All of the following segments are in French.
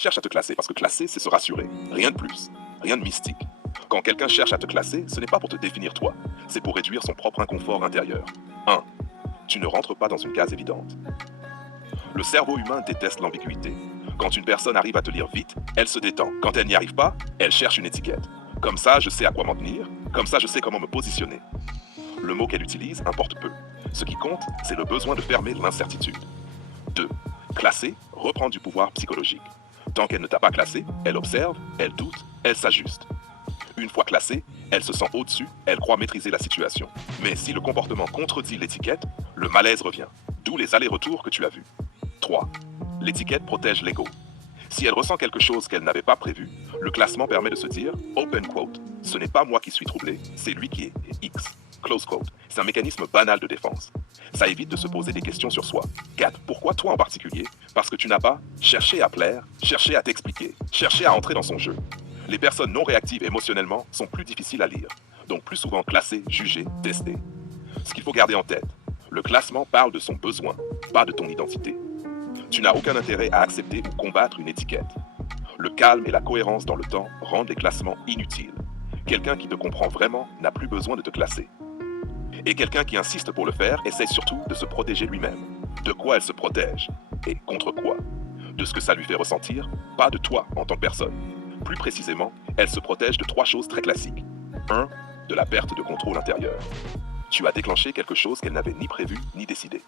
Cherche à te classer, parce que classer, c'est se rassurer. Rien de plus. Rien de mystique. Quand quelqu'un cherche à te classer, ce n'est pas pour te définir toi, c'est pour réduire son propre inconfort intérieur. 1. Tu ne rentres pas dans une case évidente. Le cerveau humain déteste l'ambiguïté. Quand une personne arrive à te lire vite, elle se détend. Quand elle n'y arrive pas, elle cherche une étiquette. Comme ça, je sais à quoi m'en tenir. Comme ça, je sais comment me positionner. Le mot qu'elle utilise importe peu. Ce qui compte, c'est le besoin de fermer l'incertitude. 2. Classer reprend du pouvoir psychologique. Tant qu'elle ne t'a pas classé, elle observe, elle doute, elle s'ajuste. Une fois classée, elle se sent au-dessus, elle croit maîtriser la situation. Mais si le comportement contredit l'étiquette, le malaise revient. D'où les allers-retours que tu as vus. 3. L'étiquette protège l'ego. Si elle ressent quelque chose qu'elle n'avait pas prévu, le classement permet de se dire, open quote, ce n'est pas moi qui suis troublé, c'est lui qui est X. Close quote. C'est un mécanisme banal de défense. Ça évite de se poser des questions sur soi. 4. Pourquoi toi en particulier? Parce que tu n'as pas cherché à plaire, cherché à t'expliquer, cherché à entrer dans son jeu. Les personnes non réactives émotionnellement sont plus difficiles à lire, donc plus souvent classées, jugées, testées. Ce qu'il faut garder en tête, le classement parle de son besoin, pas de ton identité. Tu n'as aucun intérêt à accepter ou combattre une étiquette. Le calme et la cohérence dans le temps rendent les classements inutiles. Quelqu'un qui te comprend vraiment n'a plus besoin de te classer. Et quelqu'un qui insiste pour le faire essaie surtout de se protéger lui-même. De quoi elle se protège? Et contre quoi? De ce que ça lui fait ressentir, pas de toi en tant que personne. Plus précisément, elle se protège de 3 choses très classiques. 1. De la perte de contrôle intérieur. Tu as déclenché quelque chose qu'elle n'avait ni prévu ni décidé.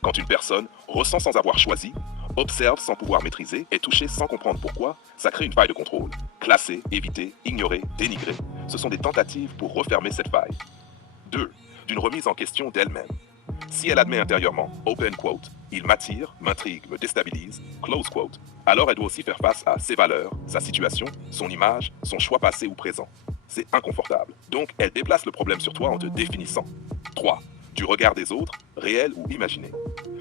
Quand une personne ressent sans avoir choisi, observe sans pouvoir maîtriser et toucher sans comprendre pourquoi, ça crée une faille de contrôle. Classer, éviter, ignorer, dénigrer, ce sont des tentatives pour refermer cette faille. 2. D'une remise en question d'elle-même. Si elle admet intérieurement, open quote, il m'attire, m'intrigue, me déstabilise, close quote, alors elle doit aussi faire face à ses valeurs, sa situation, son image, son choix passé ou présent. C'est inconfortable. Donc, elle déplace le problème sur toi en te définissant. 3. Du regard des autres, réel ou imaginé.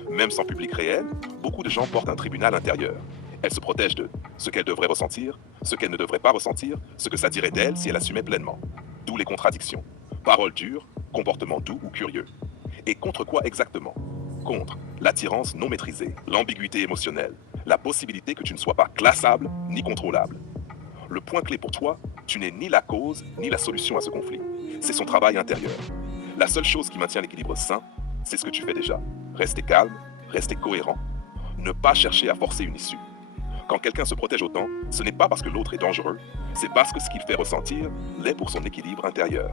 Même sans public réel, beaucoup de gens portent un tribunal intérieur. Elle se protège de ce qu'elle devrait ressentir, ce qu'elle ne devrait pas ressentir, ce que ça dirait d'elle si elle assumait pleinement. D'où les contradictions. Paroles dures, comportements doux ou curieux. Et contre quoi exactement? Contre l'attirance non maîtrisée, l'ambiguïté émotionnelle, la possibilité que tu ne sois pas classable ni contrôlable. Le point clé pour toi, tu n'es ni la cause ni la solution à ce conflit. C'est son travail intérieur. La seule chose qui maintient l'équilibre sain, c'est ce que tu fais déjà. Rester calme, rester cohérent, ne pas chercher à forcer une issue. Quand quelqu'un se protège autant, ce n'est pas parce que l'autre est dangereux, c'est parce que ce qu'il fait ressentir l'est pour son équilibre intérieur.